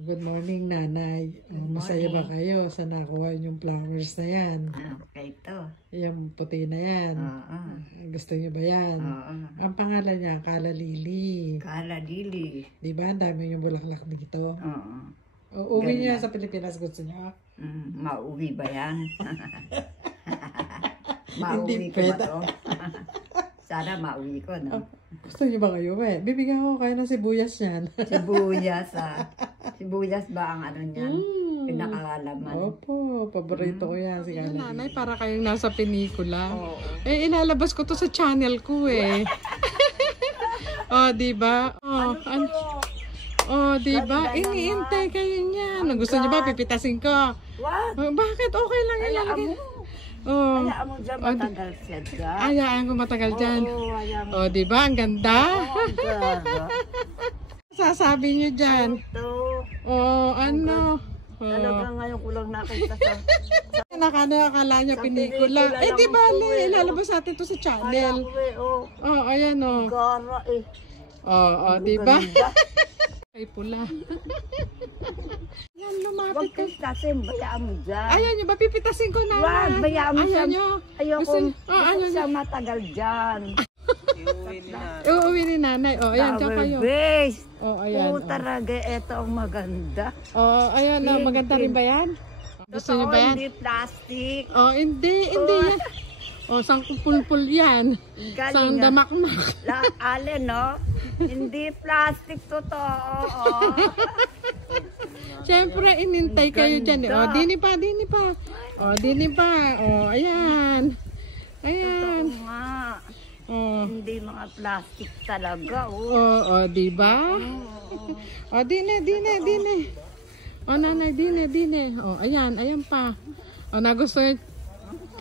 Good morning, Nanay. Masaya ba kayo sa nakuha yung flowers na yan? Okay to. Yung puti na yan. Gusto niyo ba yan? Ang pangalan niya, Kala Lily. Kala Lily. Diba? Ang dami yung bulaklak dito. Uwi niyo sa Pilipinas, gusto niyo? Mauwi ba yan? Hindi Mauwi ko ba pwede. to? Sana mauwi ko, no? Gusto niyo ba kayo? Bibigyan ko kayo ng sibuyas yan. Sibuyas, Sibuyas ba ang ano niyan? Pinakalaman. Opo, paborito ko yan. Si Kala Nanay, para kayong nasa pelikula. Inalabas ko to sa channel ko diba? Diba? Iniintay kayo niyan. Gusto niyo ba pipitasin ko? What? Bakit? Okay lang yan. Hayaan mo dyan, matagal siya dyan. Hayaan ko matagal dyan. Hayaan mo. Diba? Ang ganda. Sasabi niyo dyan. Ano? Talaga ngayon ko lang nakita sa... Akala niya pelikula. Di bale, ilalabas natin to sa channel. Ayan Gara diba? Ay pula. Yan, lumapit ka. Pipitasin, bayaan mo dyan. Ayaw nyo ba? Pipitasin ko na. Wag, bayaan mo siya. Gusto siya matagal dyan. Uuwi ni Nanay. Ayan, dyan kayo. Ayan. Talaga, eto ang maganda. Ayan, maganda rin ba yan? Gusto nyo ba yan? Hindi plastic. Hindi yan. Sang pulpul yan. Sang damakmak. Alin, no? Hindi plastic, totoo. Siyempre, inintay kayo dyan. Dini pa. Ayan. Ayan. Totoo nga. Hindi mga plastic talaga. Diba? Dine. Nanay, dine. Ayan pa.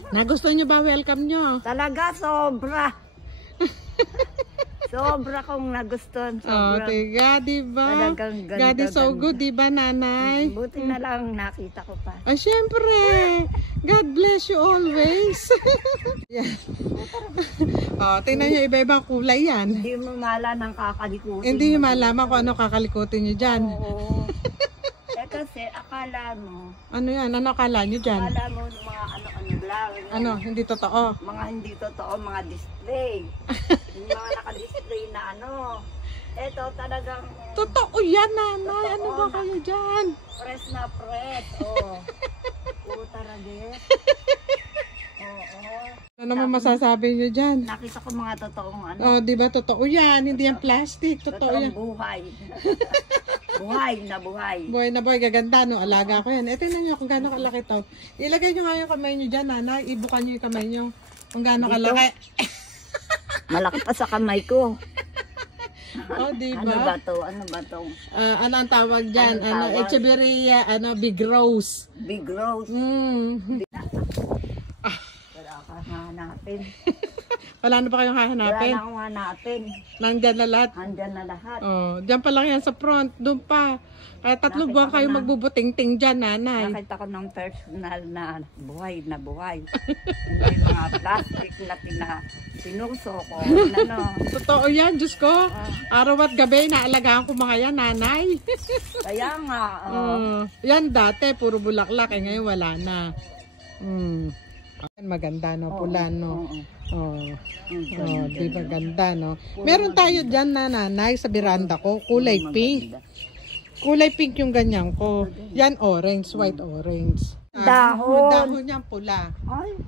Nagustuhan nyo ba? Welcome nyo. Talaga, sobra. Sobra kong nagustuhan. Tiga, diba? God is so good, diba, Nanay? Buti na lang nakita ko pa. Siyempre. God bless you always. Tingnan nyo, iba-ibang kulay yan. Hindi mo mala ng kakalikutin. Hindi nyo malaman kung ano kakalikutin nyo dyan. Kasi akala mo. Ano yan? Ano akala nyo dyan? Akala mo mga ano lang. Hindi totoo? Mga hindi totoo, mga display. Yung mga naka-display na Eto talagang... Totoo yan, Nanay. Ano ba kayo dyan? Press na press. Talaga. Ano naman masasabi nyo dyan? Nakita ko mga totoong diba totoo yan? Hindi yan plastic. Totoo yan. Buhay. Buhay na buhay. Buhay na buhay. Gaganda, no? Alaga ko yan. Tingnan nyo kung gaano kalaki to. Ilagay nyo nga yung kamay nyo dyan, Nanay. Ibukan nyo yung kamay nyo. Kung gaano kalaki. Malaki pa sa kamay ko. Diba? Ano ba to? Ano ang tawag dyan? Echeverria, Big Rose. Big Rose. Hanapin. Wala na ba kayong hahanapin? Wala na akong hanapin. Nandyan na lahat? Nandyan na lahat. Diyan pa lang yan sa front. Doon pa. Kaya 3 buwan kayo magbubuting-ting dyan, Nanay. Nakita ko ng personal na buhay. Hindi mga plastic na sinuso ko. Totoo yan, Diyos ko. Araw at gabi, naalagaan ko mga yan, Nanay. Kaya nga. Yan dati, puro bulaklak. Ngayon wala na. Maganda, no? Pula, no? Diba ganda, no? Meron tayo dyan na, Nanay, sa beranda ko. Kulay pink. Kulay pink yung ganyan ko. Yan orange, white orange. Dahon. Dahon yan pula. Ay,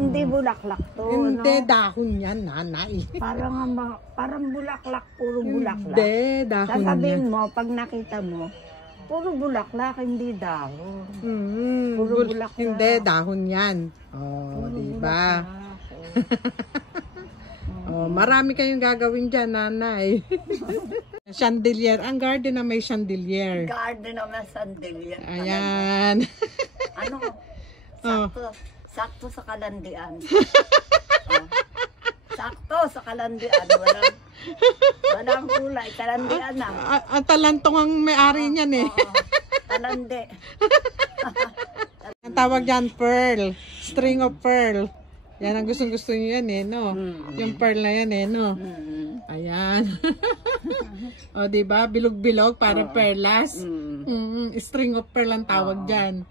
hindi bulaklak to. Hindi, dahon yan, Nanay. Parang bulaklak, puro bulaklak. Hindi, dahon yan. Sasabihin mo, pag nakita mo, puro bulaklak, hindi dahon. Puro bulaklak. Hindi, dahon yan. Diba? Marami kayong gagawin dyan, Nanay. Chandelier. Ang garden na may chandelier. Garden na may chandelier. Ayan. Sakto sa kalandian. Sakto sa kalandian. Walang kulay. Kalandian na. Ang talantong ang may-ari niyan eh. Talande. Ang tawag dyan, pearl. String of pearl. Yan ang gustong-gusto niyo yan eh, no? Yung pearl na yan eh, no? Ayan. O, diba? Bilog-bilog, para perlas. String of pearl ang tawag dyan.